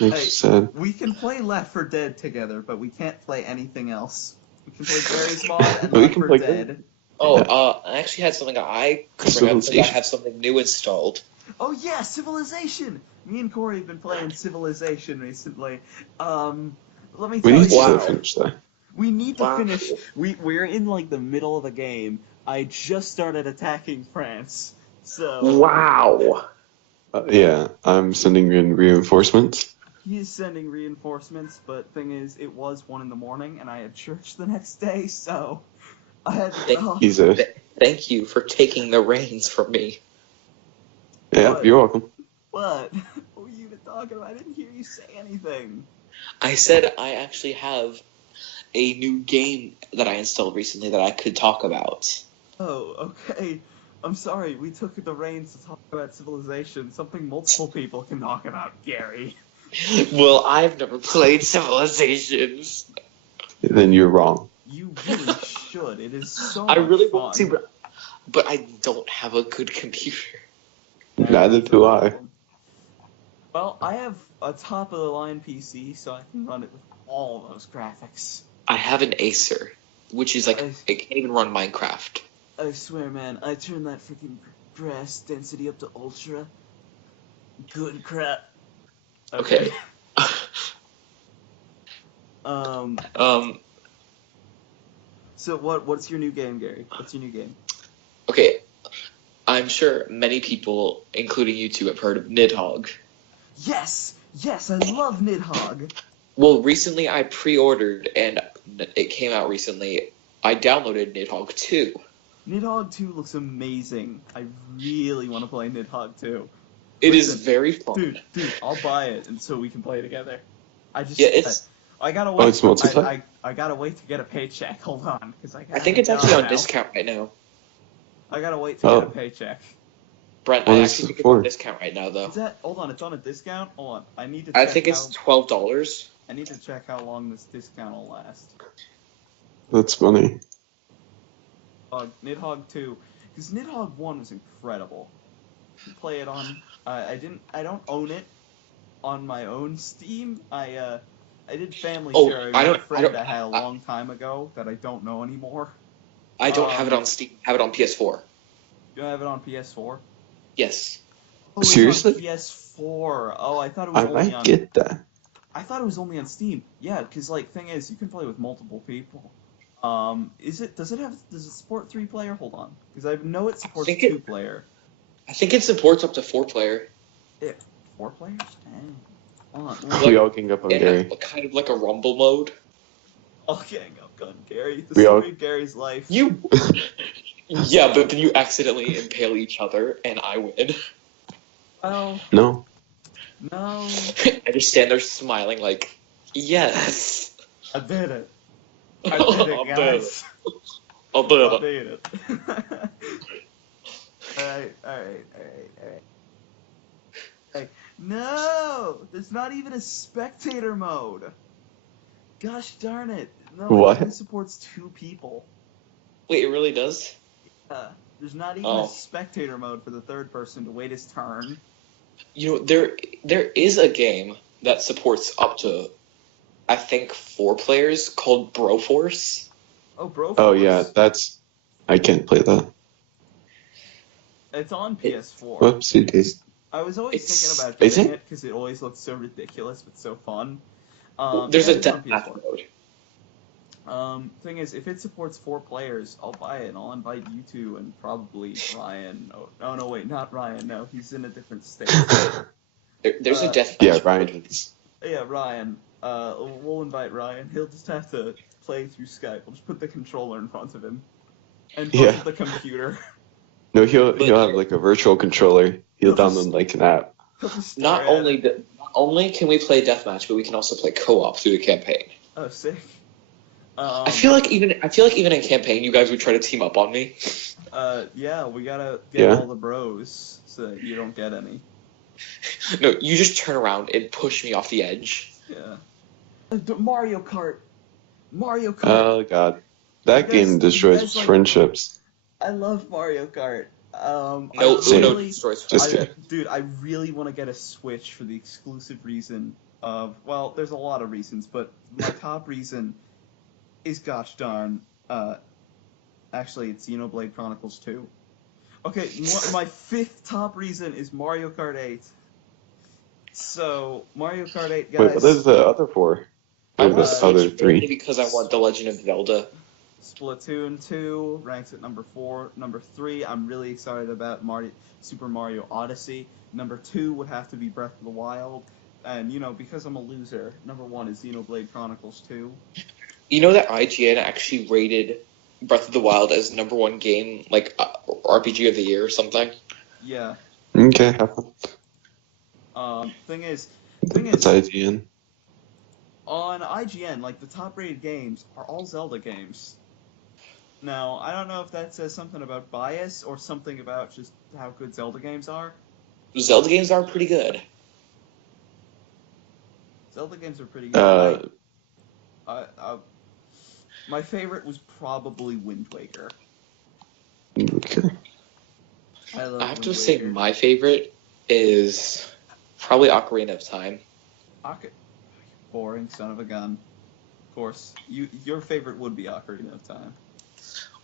Like you said. We can play Left 4 Dead together, but we can't play anything else. We can play Gary's Mod and We Left can 4 play Dead. Oh, Yeah. I actually had something I could bring up. I have something new installed. Oh yeah, Civilization! Me and Corey have been playing Civilization recently. Let me We tell need you. to finish that. We need to Wow. finish. We're in like the middle of the game. I just started attacking France, so Wow. Yeah, I'm sending in reinforcements. he is sending reinforcements. But thing is, it was 1 a.m. and I had church the next day, so I had to go. He's a. Thank you for taking the reins from me. Yeah, What? you're welcome. What? What were you even talking about? I didn't hear you say anything. I said I actually have a new game that I installed recently that I could talk about. Oh, okay. I'm sorry, we took the reins to talk about Civilization, something multiple people can talk about, Gary. Well, I've never played Civilizations. Then you're wrong. You really should. It is so I much really fun. want to, but I don't have a good computer. Neither do I. Well, I have a top-of-the-line PC, so I can run it with all those graphics. I have an Acer, which is like, it can't even run Minecraft. I swear, man, I turned that freaking brass density up to ultra. Good crap. Okay. So what's your new game, Gary? What's your new game? Okay. I'm sure many people, including you two, have heard of Nidhogg. Yes, I love Nidhogg. Well, recently I pre-ordered, and it came out recently. I downloaded Nidhogg 2. Nidhogg 2 looks amazing. I really want to play Nidhogg 2. It is very fun. Dude, I'll buy it, and so we can play together. I gotta wait. Oh, it's multiplayer? I gotta wait to get a paycheck. Hold on, because I think it's actually on discount right now. I gotta wait to get a paycheck. Brent, What I is actually it think it's for? on discount right now, though. Is that? Hold on, it's on a discount. Hold on, I need to. I Check think it's $12. I need to check how long this discount will last. That's funny. Nidhogg 2, because Nidhogg 1 was incredible. You play it on. I don't own it on my own Steam. I did family sharing with a friend I had a long time ago that I don't know anymore. I don't have it on Steam. I have it on PS4. You have it on PS4? Yes. Oh, it's Seriously? on PS4. Oh, I thought it was I only might on. get that. I thought it was only on Steam. Yeah, because thing is, you can play with multiple people. Does it support 3-player? Hold on, because I know it supports think 2-player. I think it supports up to 4-player. 4 players? Dang. Hold on. We all gang up on Gary. Kind of like a rumble mode. I'll gang up on Gary. The We all- story of Gary's life. Yeah, but then you accidentally impale each other, and I win. Well, No. no. I just stand there smiling like, yes. I did it. I did it, guys. I'll do I it. did it. Alright. Hey, no! There's not even a spectator mode. Gosh darn it. No, What? it only supports 2 people. Wait, it really does? There's not even a spectator mode for the third person to wait his turn. You know, there is a game that supports up to, I think, 4 players called Broforce. Oh, Broforce. Oh yeah, I can't play that. It's on PS4. Whoopsie daisy. I was always It's- thinking about is getting it? it because it always looks so ridiculous but so fun. There's yeah, a it's on deathmatch PS4. mode. Thing is, if it supports 4 players, I'll buy it and I'll invite you two and probably Ryan. Oh no, wait, not Ryan. No, he's in a different state. There's a deathmatch Yeah, mode. Ryan. Yeah, Ryan. We'll invite Ryan. He'll just have to play through Skype. We'll just put the controller in front of him and Yeah. the computer. No, he'll have like a virtual controller. He'll download like an app. He'll just Not stare at it. only can we play deathmatch, but we can also play co-op through the campaign. Oh, sick. I feel like even in campaign, you guys would try to team up on me. Yeah, we gotta get Yeah. all the bros so that you don't get any. No, you just turn around and push me off the edge. Yeah. Mario Kart. Oh god, that You guys- game destroys you guys, like- friendships. I love Mario Kart. No, Same. destroys Just friendship. Dude, I really want to get a Switch for the exclusive reason of, well, there's a lot of reasons, but my top reason is gosh darn, actually it's Xenoblade Chronicles 2. Okay, my 5th top reason is Mario Kart 8. So, Mario Kart 8, guys. Wait, what is the other 4? I Or want the Switch other only 3? because I want The Legend of Zelda. Splatoon 2 ranks at number 4. Number 3, I'm really excited about Super Mario Odyssey. Number 2 would have to be Breath of the Wild. And, because I'm a loser, number 1 is Xenoblade Chronicles 2. You know that IGN actually rated Breath of the Wild as #1 game, like RPG of the year or something? Yeah. Okay, Thing is, that's IGN. on IGN, the top rated games are all Zelda games. Now, I don't know if that says something about bias or something about just how good Zelda games are. Zelda games are pretty good. Zelda games are pretty good. Uh, My favorite was probably Wind Waker. okay. I love I have Wind to say Waker. my favorite is probably Ocarina of Time. Boring son of a gun. Of course, your favorite would be Ocarina of Time.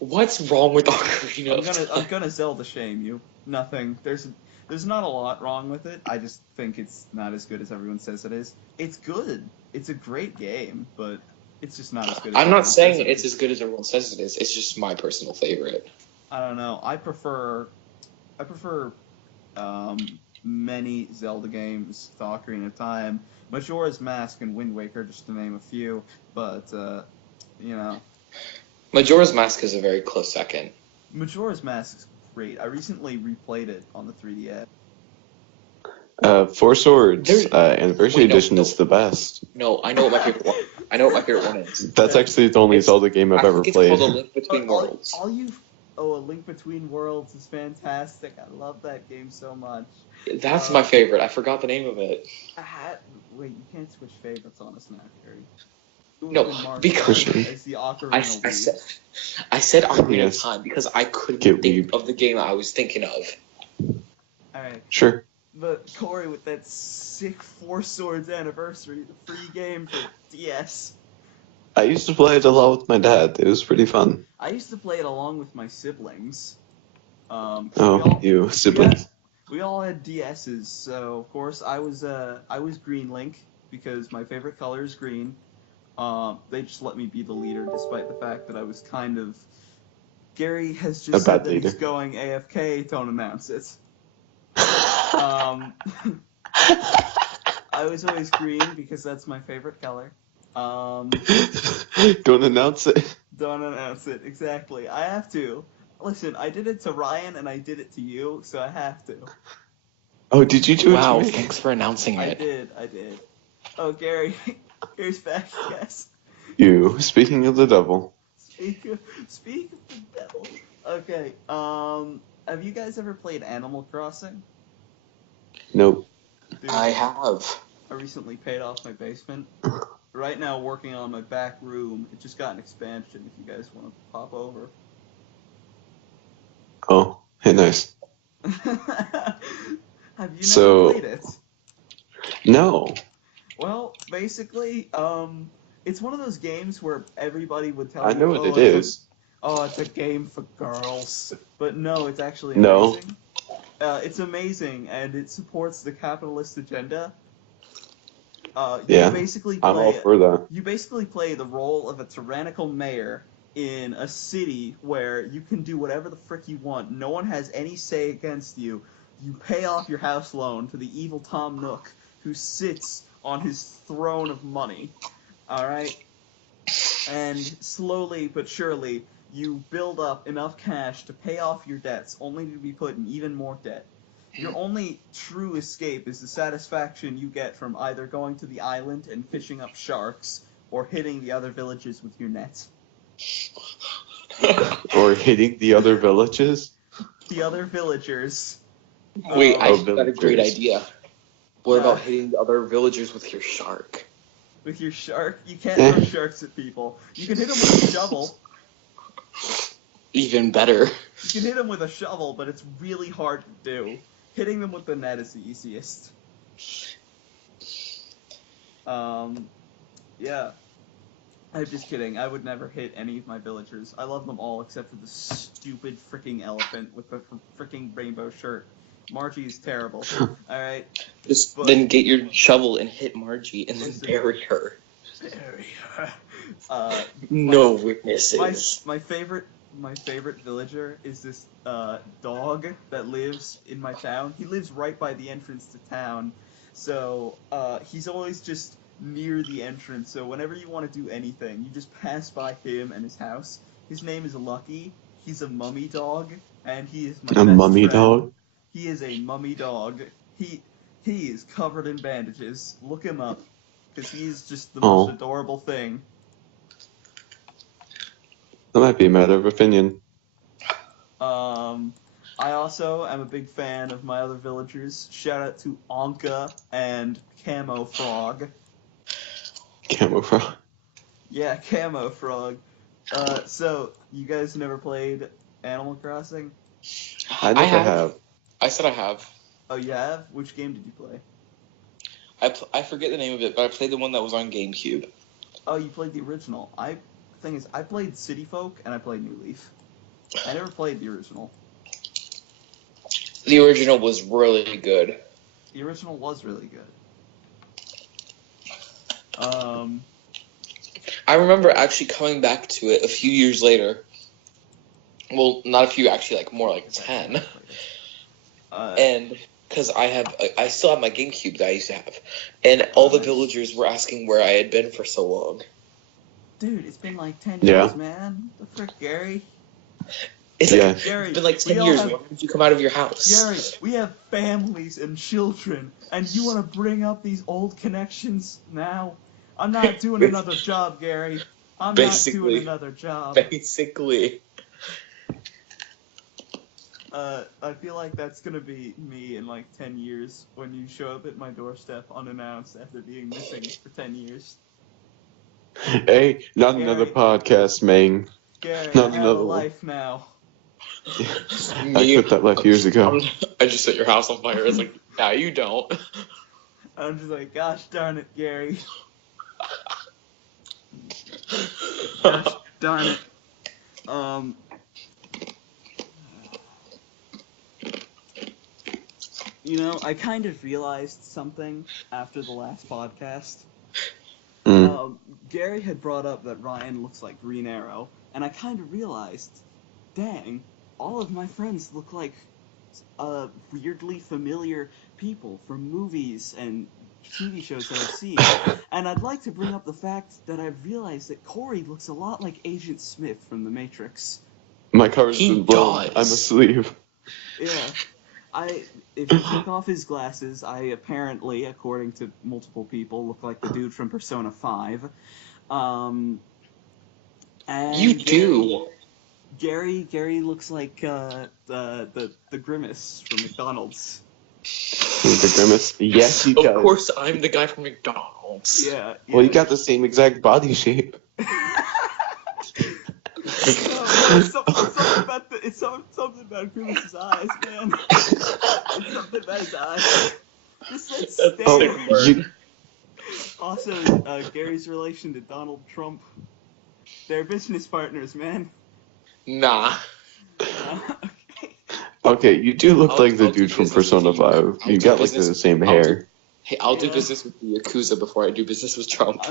What's wrong with Ocarina of Time? I'm gonna Zelda shame you. Nothing. There's not a lot wrong with it. I just think it's not as good as everyone says it is. It's good. It's a great game, but it's just not as good as I'm not everyone saying says it it's is. as good as everyone says it is. It's just my personal favorite. I don't know. I prefer many Zelda games to Ocarina of Time, Majora's Mask and Wind Waker, just to name a few. But Majora's Mask is a very close second. Majora's Mask is great. I recently replayed it on the 3DS. Four Swords Anniversary Wait, no, Edition no. is the best. No, I know what my favorite one. I know what my favorite one is. That's actually the only Zelda game I've I ever think it's played. called A Link Between Worlds. A Link Between Worlds is fantastic. I love that game so much. That's my favorite. I forgot the name of it. Wait, you can't switch favorites on us now, Gary. No, because It's the Ocarina lead. I said Ocarina Yes. of Time because I couldn't Get think weeb. of the game I was thinking of. Alright, Sure. but Corey, with that sick Four Swords Anniversary, the free game for DS. I used to play it a lot with my dad. It was pretty fun. I used to play it along with my siblings. Oh, siblings. We all had DSs, so of course I was Green Link, because my favorite color is green. They just let me be the leader, despite the fact that I was kind of. Gary has A just said bad that he's leader. going AFK. Don't announce it. I was always green because that's my favorite color. Don't announce it. Don't announce it, exactly. I have to. Listen, I did it to Ryan and I did it to you, so I have to. Oh, did you do it Wow, to me? thanks for announcing I it. did. Oh, Gary. Gary's back, yes. You. Speaking of the devil. Speak of the devil. Okay, have you guys ever played Animal Crossing? Nope. Dude, I have. I recently paid off my basement. Right now, working on my back room. It just got an expansion. If you guys want to pop over. Oh, hey, nice. Have you never So- played it? No. Well, basically, it's one of those games where everybody would tell I you, know what it it's is. it's a game for girls. But no, it's actually No. amazing. It's amazing, and it supports the capitalist agenda. Yeah, You basically I'm all for that. You basically play the role of a tyrannical mayor in a city where you can do whatever the frick you want. No one has any say against you. You pay off your house loan to the evil Tom Nook, who sits on his throne of money. Alright? And slowly but surely, you build up enough cash to pay off your debts, only to be put in even more debt. Your only true escape is the satisfaction you get from either going to the island and fishing up sharks, or hitting the other villages with your net. Or hitting the other villages. The other villagers. Wait, I Oh, just got a great villagers. idea. What about hitting the other villagers with your shark? With your shark? You can't throw sharks at people. You can hit them with a shovel. Even better. You can hit them with a shovel, but it's really hard to do. Hitting them with the net is the easiest. Yeah. I'm just kidding. I would never hit any of my villagers. I love them all except for the stupid freaking elephant with the freaking rainbow shirt. Margie is terrible. Alright? Then get your shovel and hit Margie and then Listen. bury her. Bury her. No witnesses. My favorite villager is this dog that lives in my town. He lives right by the entrance to town, so he's always just near the entrance. So whenever you want to do anything, you just pass by him and his house. His name is Lucky. He's a mummy dog, and he is my best mummy friend. dog? He is a mummy dog. He is covered in bandages. Look him up, because he is just the most adorable thing. That might be a matter of opinion. I also am a big fan of my other villagers. Shout out to Anka and Camo Frog. Camo frog. Yeah, Camo Frog. So, you guys never played Animal Crossing? I never have. I said I have. Oh, you have? Which game did you play? I forget the name of it, but I played the one that was on GameCube. Oh, you played the original. The thing is, I played City Folk and I played New Leaf. I never played the original. The original was really good. The original was really good. I remember actually coming back to it a few years later. Well, not a few, actually, more like 10. And because I still have my GameCube that I used to have, and all the villagers were asking where I had been for so long. Dude, it's been like 10 Yeah. years, man. The frick, Gary? It's Gary, been like 10 we all years. have- Why did you come out of your house? Gary, we have families and children, and you want to bring up these old connections now? I'm not doing another job, Gary. I'm not doing another job. Basically. I feel like that's gonna be me in like 10 years when you show up at my doorstep unannounced after being missing for 10 years. Hey, not Gary. another podcast, Mang. Gary, Not I have a another one. life now. I quit that life years ago. I just set your house on fire. It's like, nah, you don't. I'm just like, gosh darn it, Gary. Gosh darn it. You know, I kind of realized something after the last podcast. Gary had brought up that Ryan looks like Green Arrow, and I kind of realized, dang, all of my friends look like weirdly familiar people from movies and TV shows that I've seen. And I'd like to bring up the fact that I've realized that Corey looks a lot like Agent Smith from The Matrix. My car's He been blown. does. I'm asleep. Yeah. If you take off his glasses, I apparently, according to multiple people, look like the dude from Persona 5. And You do. Gary looks like the Grimace from McDonald's. The Grimace? Yes, he does. Of course, I'm the guy from McDonald's. Yeah. Well, you got the same exact body shape. It's something about Grimace's eyes, man. It's something about his eyes. Just that stare. Also, Gary's relation to Donald Trump. They're business partners, man. Nah. Okay, you do look like the dude from Persona 5. You got like the same hair. I'll do business with the Yakuza before I do business with Trump.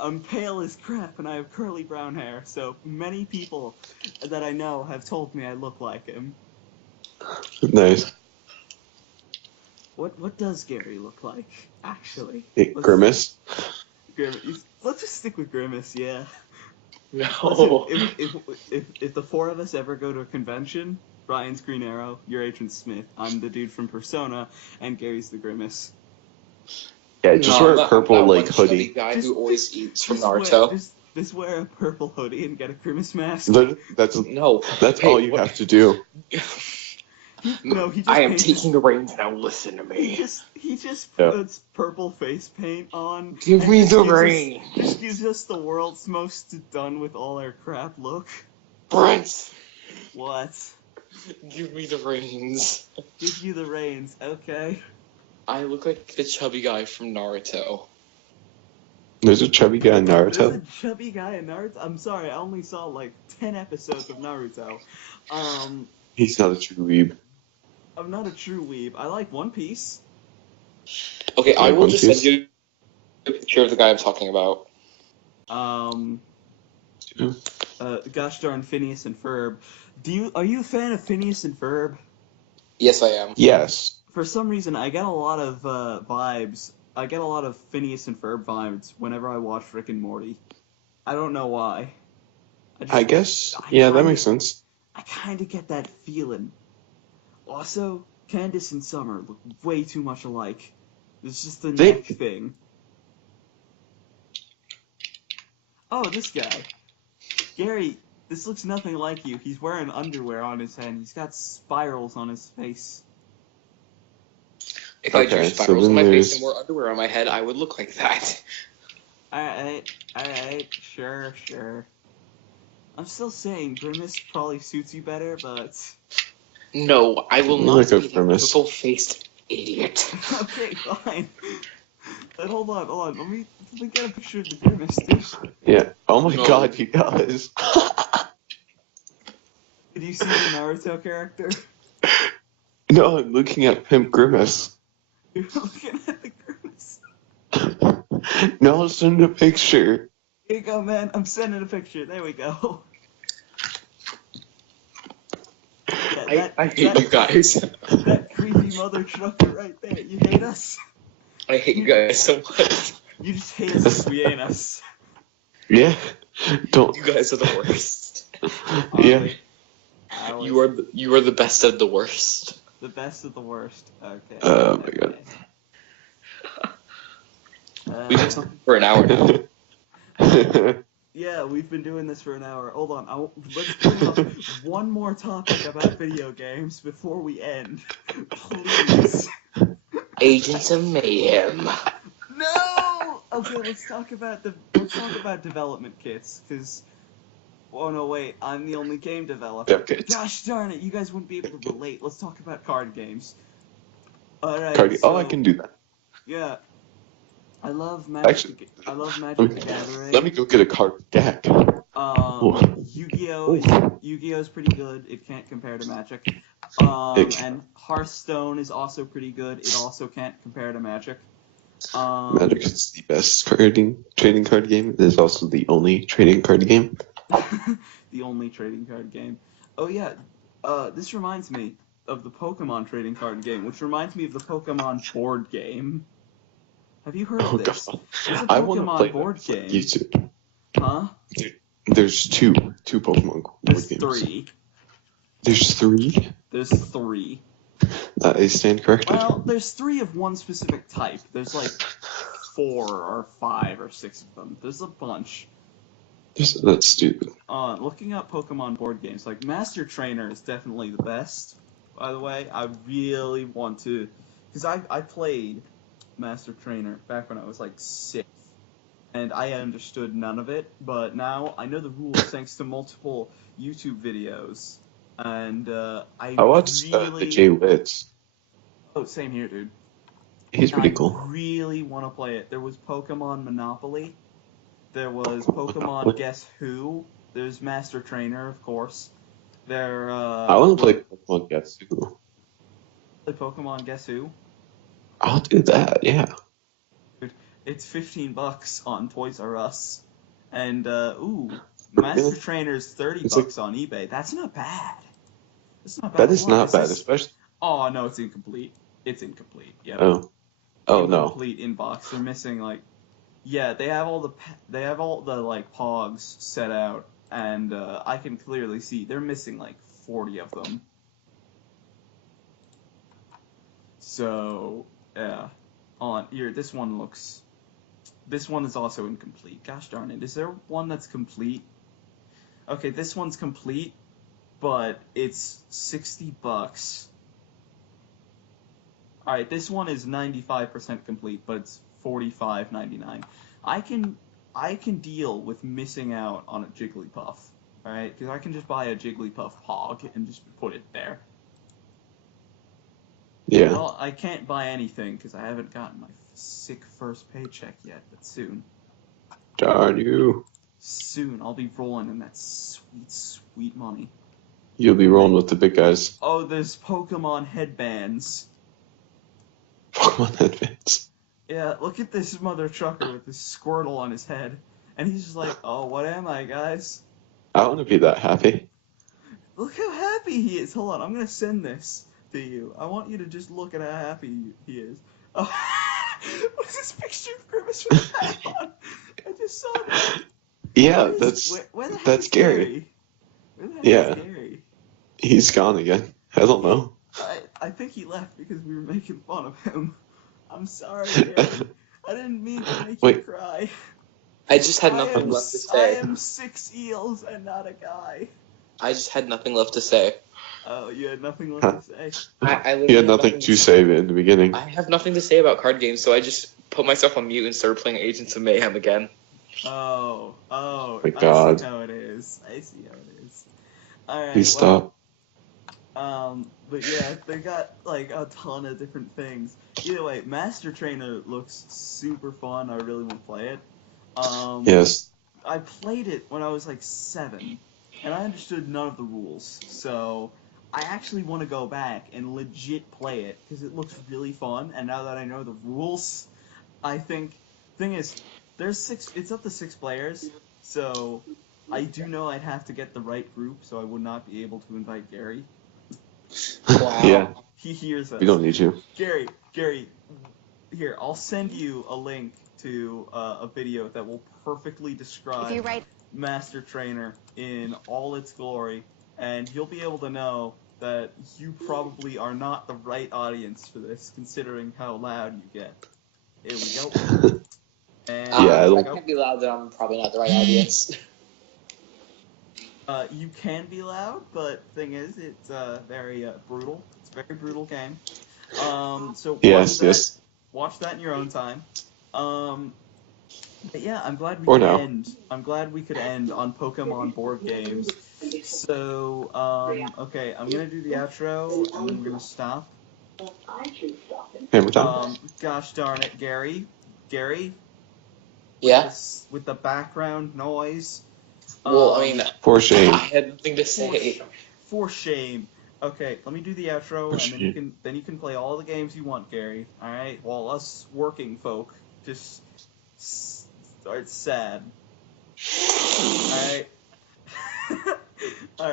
I'm pale as crap and I have curly brown hair, so many people that I know have told me I look like him. Nice. What does Gary look like, actually? Grimace? Grimace. Let's just stick with Grimace, yeah. No. Listen, if the four of us ever go to a convention, Brian's Green Arrow, you're Agent Smith, I'm the dude from Persona, and Gary's the Grimace. Yeah, just wear a purple like hoodie. Guy who always eats from Wear, Naruto. just wear a purple hoodie and get a Grimace mask. That's Hey, all you have to do. No, he just I am taking the reins now. Listen to me. He just puts purple face paint on. Give me the reins. Just gives us the world's most done with all our crap look. Brent. What? Give me the reins. Give you the reins, okay. I look like the chubby guy from Naruto. There's a chubby guy in Naruto. There's a chubby guy in Naruto? I'm sorry, I only saw like 10 episodes of Naruto. He's not a true weeb. I'm not a true weeb. I like One Piece. Okay, I will One just Piece? send you a picture of the guy I'm talking about. Gosh darn Phineas and Ferb. Are you a fan of Phineas and Ferb? Yes, I am. Yes. For some reason, I get a lot of vibes. I get a lot of Phineas and Ferb vibes whenever I watch Rick and Morty. I don't know why. I guess. Yeah, that makes sense. I kind of get that feeling. Also, Candace and Summer look way too much alike. It's just the neck thing. Oh, this guy. Gary, this looks nothing like you. He's wearing underwear on his head. He's got spirals on his face. If I drew Okay, spirals so on my then face there's- and wore underwear on my head, I would look like that. Alright, sure. I'm still saying Grimace probably suits you better, but... No, I will You not look be like that Grimace. purple-faced idiot. Okay, fine. But hold on. Let me get a picture of the Grimace, dude. Yeah. Oh my No. god, he does. Did you see the Naruto character? No, I'm looking at Pimp Grimace. You're looking at the Grimace. No, I'll send a picture. Here you go, man. I'm sending a picture. There we go. Yeah, I hate you guys. That creepy mother trucker right there. You hate us? I hate you guys so much. You just hate us because we ain't us. Yeah. Don't. You guys are the worst. Yeah. You are the best of the worst. The best of the worst. Okay. Oh my god. We've been talking for an hour now. Yeah, we've been doing this for an hour. Hold on, let's bring up one more topic about video games before we end. Please. Agents of Mayhem. No! Okay, let's talk about development kits, because... Oh no, wait, I'm the only game developer. Yeah, okay. Gosh darn it, you guys wouldn't be able to relate. Let's talk about card games. Alright, I can do that. Yeah. I love Magic. Actually, I love Magic the Gathering. Let me go get a card deck. Yu-Gi-Oh! Yu-Gi-Oh is pretty good. It can't compare to Magic. And Hearthstone is also pretty good. It also can't compare to Magic. Magic is the best trading card game. It is also the only trading card game. The only trading card game. Oh yeah, this reminds me of the Pokemon trading card game, which reminds me of the Pokemon board game. Have you heard of this? God. There's a I want to play Pokemon board that game. YouTube. Huh? There's two Pokemon board There's games. 3. There's 3? There's 3. I stand corrected. Well, there's 3 of one specific type. There's like 4 or 5 or 6 of them. There's a bunch. That's stupid. Looking up Pokemon board games, like Master Trainer is definitely the best. By the way, I really want to, because I played Master Trainer back when I was like 6, and I understood none of it. But now I know the rules thanks to multiple YouTube videos, and I watched really. the Jay Witz. Oh, same here, dude. He's pretty cool. I really want to play it. There was Pokemon Monopoly. There was Pokemon Guess Who. There's Master Trainer, of course. I want to play Pokemon Guess Who. Play Pokemon Guess Who? I'll do that, yeah. Dude, it's $15 on Toys R Us. And, Master Trainer's $30 on eBay. That's not bad. That's not bad. That is not bad, especially... Oh, no, it's incomplete. It's incomplete, yeah. Oh, no. Incomplete inbox. They're missing, like... Yeah, they have all the like pogs set out, and I can clearly see they're missing like 40 of them. So yeah, here this one is also incomplete. Gosh darn it! Is there one that's complete? Okay, this one's complete, but it's $60. All right, this one is 95% complete, but it's $45.99. I can deal with missing out on a Jigglypuff, all right? Because I can just buy a Jigglypuff Pog and just put it there. Yeah. Well, I can't buy anything because I haven't gotten my sick first paycheck yet, but soon. Darn you. Soon, I'll be rolling in that sweet, sweet money. You'll be rolling with the big guys. Oh, there's Pokemon headbands. Pokemon headbands. Yeah, look at this mother trucker with this Squirtle on his head. And he's just like, oh, what am I, guys? I want to be that happy. Look how happy he is. Hold on, I'm going to send this to you. I want you to just look at how happy he is. Oh, what's this picture of Grimace with a hat on? I just saw that. Yeah, where the heck that's is Gary. Where the heck Yeah. is Gary? He's gone again. I don't know. I think he left because we were making fun of him. I'm sorry, Gary. I didn't mean to make you cry. I just had nothing left to say. I am 6 eels and not a guy. I just had nothing left to say. Oh, you had nothing left to say? I literally You had nothing to say in the beginning. I have nothing to say about card games, so I just put myself on mute and started playing Agents of Mayhem again. Oh, My God. I see how it is. Alright, Please stop. But yeah, they got like a ton of different things. Either way, Master Trainer looks super fun. I really want to play it. Yes. I played it when I was like 7, and I understood none of the rules. So I actually want to go back and legit play it because it looks really fun. And now that I know the rules, I think thing is there's 6. It's up to 6 players. So I do know I'd have to get the right group, so I would not be able to invite Gary. Wow. Yeah. He hears us. We don't need you. Gary, here, I'll send you a link to a video that will perfectly describe Master Trainer in all its glory, and you'll be able to know that you probably are not the right audience for this, considering how loud you get. Here we go. And Yeah, I can't be loud, then I'm probably not the right audience. You can be loud, but thing is, it's very brutal. It's a very brutal game. So watch that in your own time. But yeah, I'm glad we could end on Pokemon board games. So okay, I'm gonna do the outro and then we're gonna stop. Hammer time. Gosh darn it, Gary. Yeah. With the background noise. Well, I mean, For shame. I had nothing to say. For shame. Okay, let me do the outro, and then you can play all the games you want, Gary. All right, while us working folk just start sad. All right. All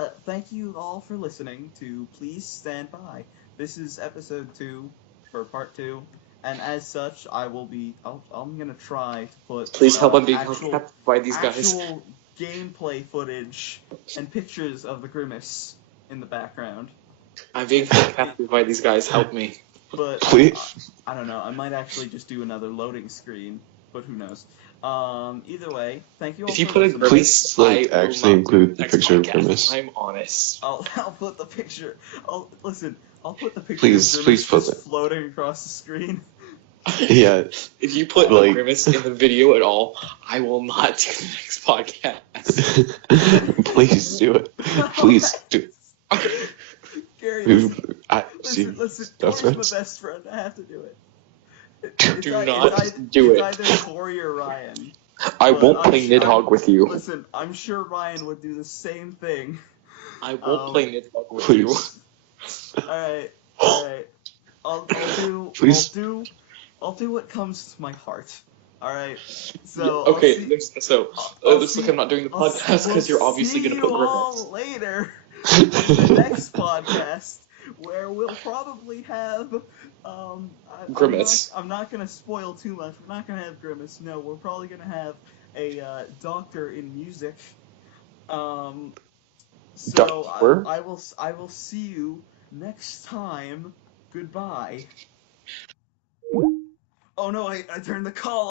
right. Thank you all for listening to Please Stand By. This is episode 2 for part 2, and as such, I'm gonna try to put Please help. I'm being actual captured by these guys. actual gameplay footage and pictures of the Grimace in the background. I'm being captured by these guys. Help me. But Please. I don't know. I might actually just do another loading screen, but who knows? Either way, thank you all If you for put a listening. Please, like, I will actually not include do the next picture of podcast. Grimace. I'm honest. I'll put the picture. I'll put the picture Please- of please Grimace put just floating across the screen. Yeah. If you put Like- a Grimace in the video at all, I will not do the next podcast. Please do it. Please do Gary, it. listen. That's Tori's right. my best friend. I have to do it. Do not do it. It's either Tori or Ryan. I But won't I'm play sure- Nidhogg with you. Listen, I'm sure Ryan would do the same thing. I won't play Nidhogg with you. Please. Alright. I'll do what comes to my heart. Alright. So Okay, I'll looks see- like I'm not doing the I'll- podcast because you're obviously we'll going to see put you all Grimace. later in the next podcast, where we'll probably have Grimace. I'm not gonna spoil too much. We're not gonna have Grimace. No, we're probably gonna have a doctor in music. So Doctor? I will see you next time. Goodbye. Oh no, I turned the call.